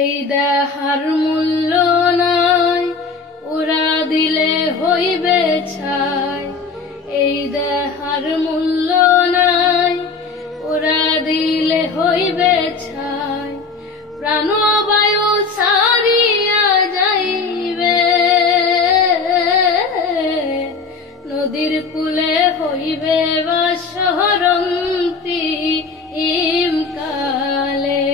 এই দেহার মূল্য নাই, উড়া দিলে হইবে ছাই। এই দেহার মূল্য নাই, উড়া দিলে হইবে ছাই। প্রাণ বায়ু ছাড়িয়া যাইবে, নদীর কূলে হইবে বাসরন্তি ইমকালে।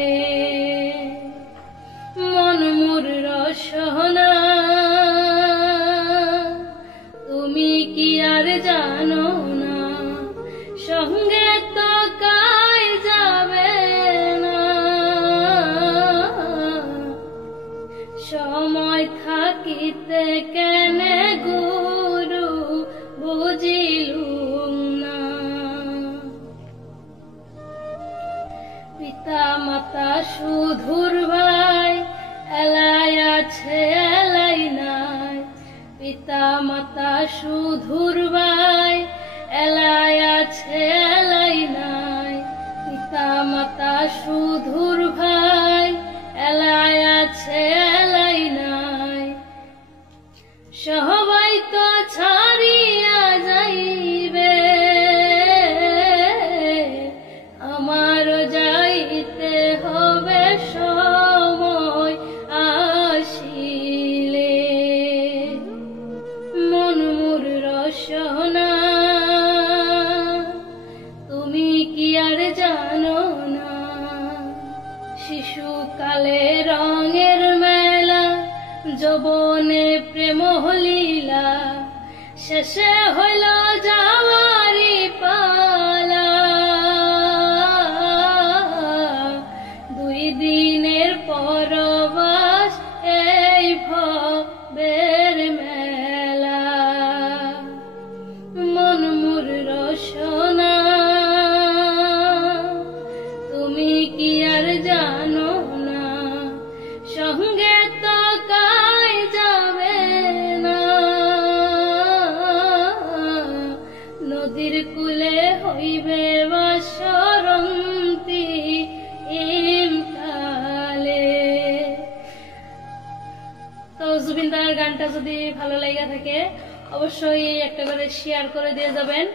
মন মোর রসনা তুমি কি আর জানো না, সঙ্গে তো কাই যাবে না। সময় থাকিতে কেনে গুরু বুঝিলুম না। পিতা মাতা শুধুর ভাই, এলাই আছে এলাই নাই। পিতা মাতা শুধুর ভাই, এলাই আছে এলাই নাই। পিতা মাতা শুধুর ভাই, এলাই আছে এলাই নাই। সবাই তো ছাড়িয়া যাইবে, আমারও যাইতে হবে সময় আসিলে। মন মোর রসনা তুমি কি আর জানো না, শিশুকালে রঙের মেলা, যৌবনে প্রেম লীলা, শেষে হইল যাওয়ারি পালা। 2 দিনের পরবাস এই ভবের মেলা। মন মোর রসনা তুমি কি আর জানো না, সঙ্গে তো কাই যাবে না। নদীর কূলে হইবে বাসরন্তি ইমকালে। তো জুবিনদার গানটা যদি ভালো লাগা থাকে অবশ্যই একটা করে শেয়ার করে দিয়ে যাবেন।